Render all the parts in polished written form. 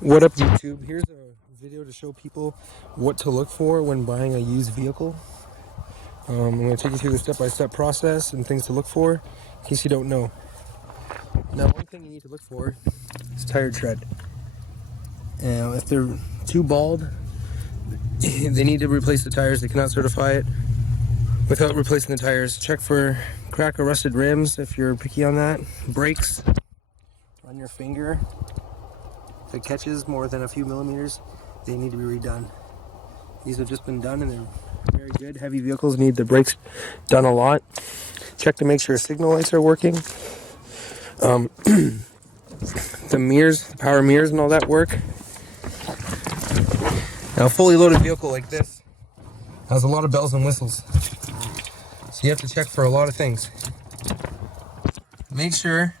What up, YouTube? Here's a video to show people what to look for when buying a used vehicle. I'm going to take you through the step-by-step process and things to look for in case you don't know. Now, one thing you need to look for is tire tread. If they're too bald, they need to replace the tires. They cannot certify it without replacing the tires. Check for cracked or rusted rims if you're picky on that. Brakes, run your finger. If it catches more than a few millimeters, they need to be redone. These have just been done and they're very good. Heavy vehicles need the brakes done a lot. Check to make sure signal lights are working. The mirrors, the power mirrors and all that work. Now a fully loaded vehicle like this has a lot of bells and whistles. So you have to check for a lot of things. Make sure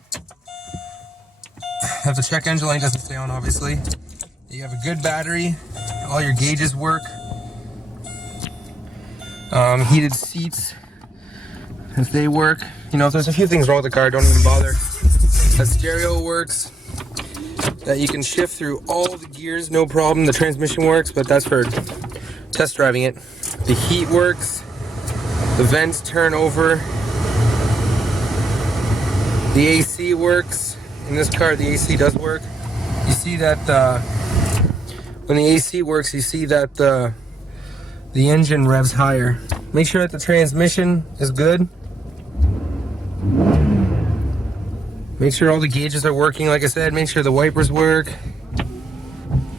that the check engine light doesn't stay on, obviously. You have a good battery, all your gauges work. Heated seats, if they work. You know, if there's a few things wrong with the car, don't even bother. That stereo works, that you can shift through all the gears, no problem. The transmission works, but that's for test driving it. The heat works, the vents turn over, the AC works. In this car, the AC does work. You see that when the AC works, you see that the engine revs higher. Make sure that the transmission is good. Make sure all the gauges are working. Like I said, make sure the wipers work.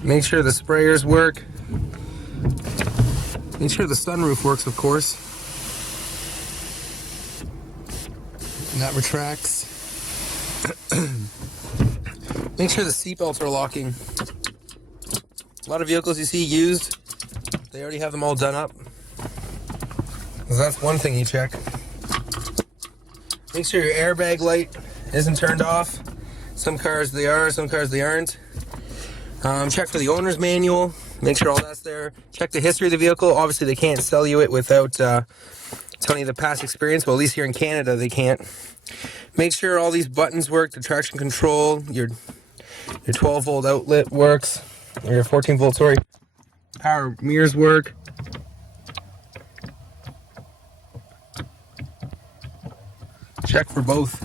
Make sure the sprayers work. Make sure the sunroof works, of course. And that retracts. Make sure the seatbelts are locking. A lot of vehicles you see used, they already have them all done up. So that's one thing you check. Make sure your airbag light isn't turned off. Some cars they are, some cars they aren't. Check for the owner's manual. Make sure all that's there. Check the history of the vehicle. Obviously they can't sell you it without telling you the past experience. Well, at least here in Canada they can't. Make sure all these buttons work. The traction control, your 12 volt outlet works, or your 14 volt, sorry. Power mirrors work. Check for both.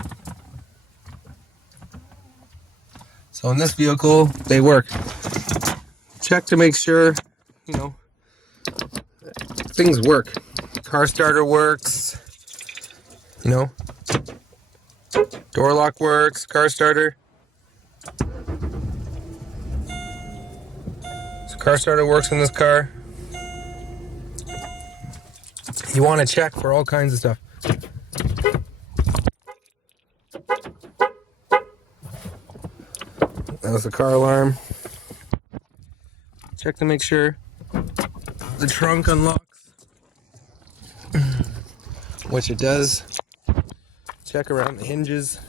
So in this vehicle, they work. Check to make sure, you know, things work. Car starter works, you know. Door lock works, car starter. So car starter works in this car. You want to check for all kinds of stuff. That was the car alarm. Check to make sure the trunk unlocks, which it does. Check around the hinges.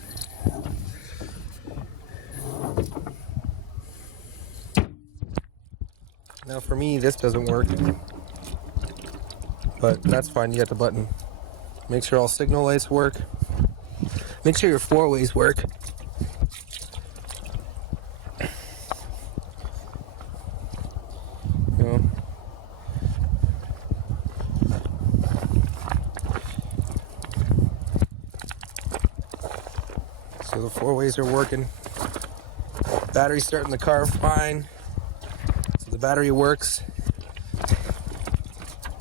Now for me, this doesn't work, but that's fine, you got the button. Make sure all signal lights work. Make sure your four-ways work. You know. So the four-ways are working. Battery's starting the car fine. So the battery works.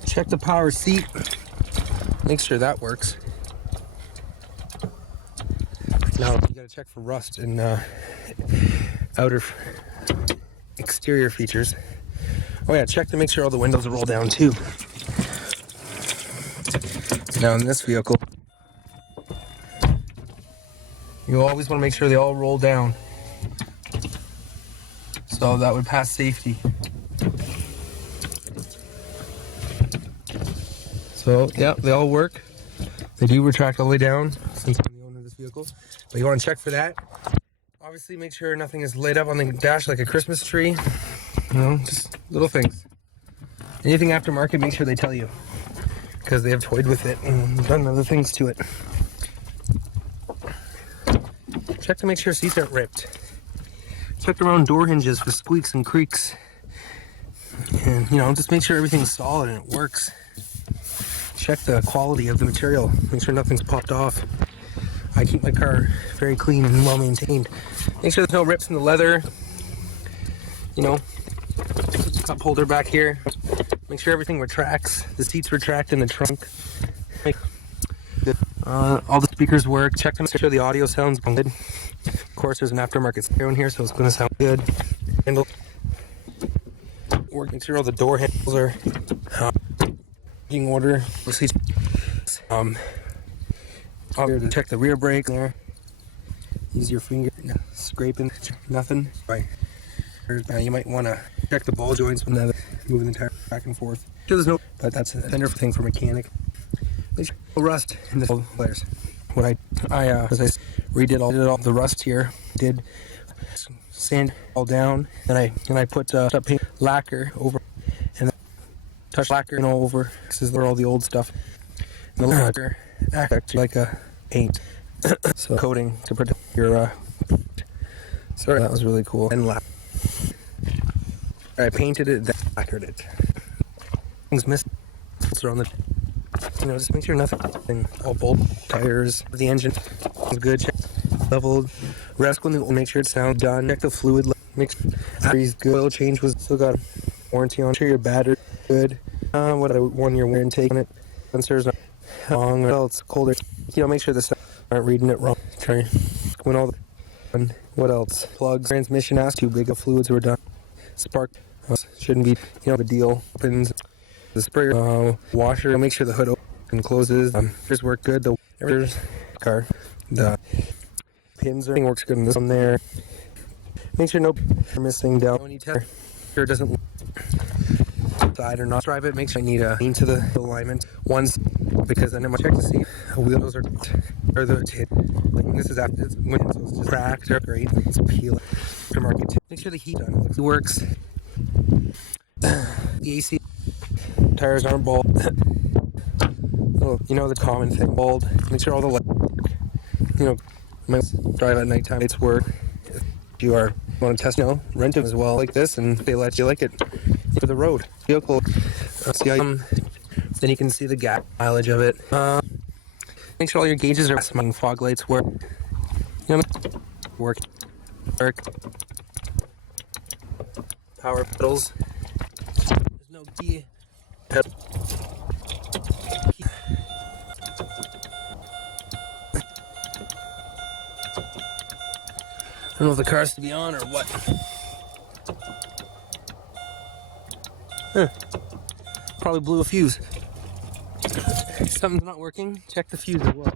Check the power seat. Make sure that works. Now you gotta check for rust and outer exterior features. Oh yeah, check to make sure all the windows are rolled down too. Now in this vehicle, you always want to make sure they all roll down. So that would pass safety. So yeah, they all work. They do retract all the way down since I'm the owner of this vehicle. But you want to check for that. Obviously make sure nothing is laid up on the dash like a Christmas tree. You know, just little things. Anything aftermarket, make sure they tell you, because they have toyed with it and done other things to it. Check to make sure seats aren't ripped. Check around door hinges for squeaks and creaks. And, you know, just make sure everything's solid and it works. Check the quality of the material. Make sure nothing's popped off. I keep my car very clean and well maintained. Make sure there's no rips in the leather. You know, cup holder back here. Make sure everything retracts. The seats retract in the trunk. All the speakers work. Check them. Make sure the audio sounds good. Of course, there's an aftermarket stereo in here, so it's going to sound good. Handle. Make sure all the door handles are in order. Here to check the rear brake there. Use your finger, scraping, nothing. Right. You might want to check the ball joints when moving the tire back and forth. There's no, but that's a tender thing for mechanic. Make sure no rust in the players. What I redid all the rust here. Did sand all down, and I put paint lacquer over, and touch lacquer over. This is where all the old stuff. And the lacquer acts like a paint, so coating to protect your. Sorry, that was really cool. And I painted it, then lacquered it. Things missing around the. You know, just make sure nothing. All bolt tires. The engine is good. Check leveled. Rest when will make sure it sounds done. Check the fluid. Make sure battery's good. Oil change was still got warranty on. Make sure your battery good. What I 1 year wear and take on it. Sensors not long. Well, it's colder. You know, make sure the sensors aren't reading it wrong. Okay. When all the what else? Plugs. Transmission ass. Too big of fluids were done. Spark shouldn't be. You know, the deal. Pins. The sprayer washer. Make sure the hood opens and closes. Just work good. The car. The pins everything works good in this one there. Make sure no missing down. When you test sure it doesn't side or not drive it, make sure you need a into the alignment once, because then I'm gonna check to see how wheels are the like this is after it's when it's just cracked or great. It's peeling. Aftermarket. Make sure the heat on it works. The AC tires aren't bald. Oh, you know the common thing, bald. Make sure all the lights work. You know, might drive at nighttime. Lights work. If you want to test, you know, rent them as well like this, and they let you like it for the road vehicle. See how then you can see the gap mileage of it. Make sure all your gauges are fog lights work. You know, work. Power pedals. There's no key. I don't know if the car's to be on or what. Probably blew a fuse. Something's not working. Check the fuse as well.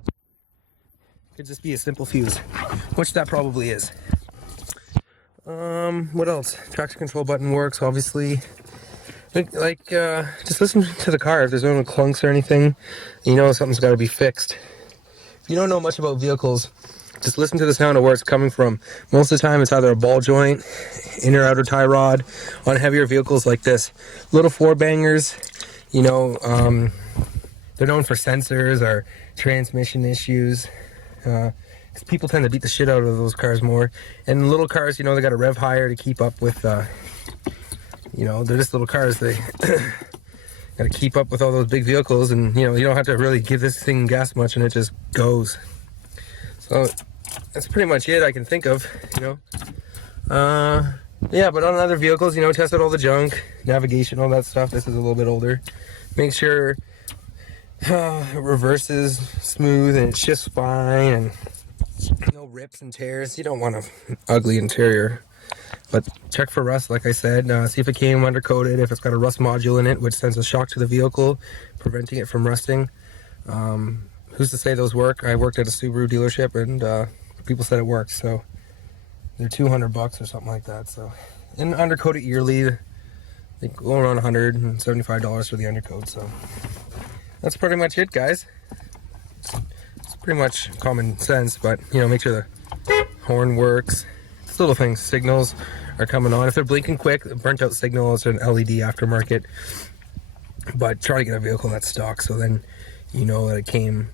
Could just be a simple fuse, which that probably is. What else? Traction control button works, obviously. Just listen to the car. If there's no clunks or anything, you know something's got to be fixed. If you don't know much about vehicles, just listen to the sound of where it's coming from. Most of the time, it's either a ball joint, inner outer tie rod. On heavier vehicles like this, little four bangers, you know, they're known for sensors or transmission issues. People tend to beat the shit out of those cars more. And little cars, you know, they got to rev higher to keep up with, you know, they're just little cars. They got to keep up with all those big vehicles, and you know, you don't have to really give this thing gas much, and it just goes. So that's pretty much it I can think of, you know. Yeah, but on other vehicles, you know, tested all the junk, navigation, all that stuff. This is a little bit older. Make sure it reverses smooth and it shifts fine, and no rips and tears. You don't want an ugly interior. But check for rust, like I said. See if it came undercoated, if it's got a rust module in it, which sends a shock to the vehicle, preventing it from rusting. Who's to say those work? I worked at a Subaru dealership, and people said it works. So they're $200 or something like that. So, and undercoat it yearly. They go around $175 for the undercoat. So that's pretty much it, guys. It's pretty much common sense, but you know, make sure the horn works. It's little things. Signals are coming on. If they're blinking quick, burnt out signal is an LED aftermarket. But try to get a vehicle that's stock, so then you know that it came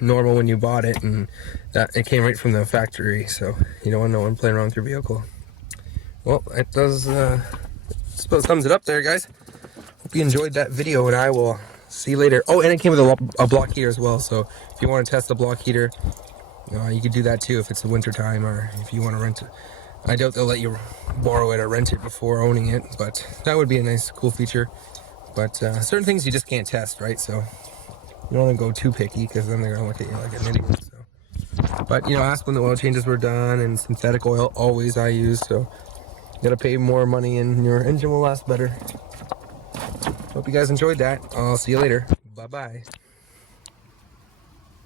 normal when you bought it, and that it came right from the factory. So you don't want no one playing around with your vehicle. well, it does, suppose thumbs it up there, guys. Hope you enjoyed that video, and I will see you later. Oh, and it came with a block heater as well, so if you want to test the block heater, you could do that too if it's the winter time, or if you want to rent it. I doubt they'll let you borrow it or rent it before owning it, but that would be a nice, cool feature. But certain things you just can't test, right? So you don't want to go too picky, because then they're going to look at you like an idiot. So. But, ask when the oil changes were done, and synthetic oil always I use, so you got to pay more money and your engine will last better. Hope you guys enjoyed that. I'll see you later. Bye-bye.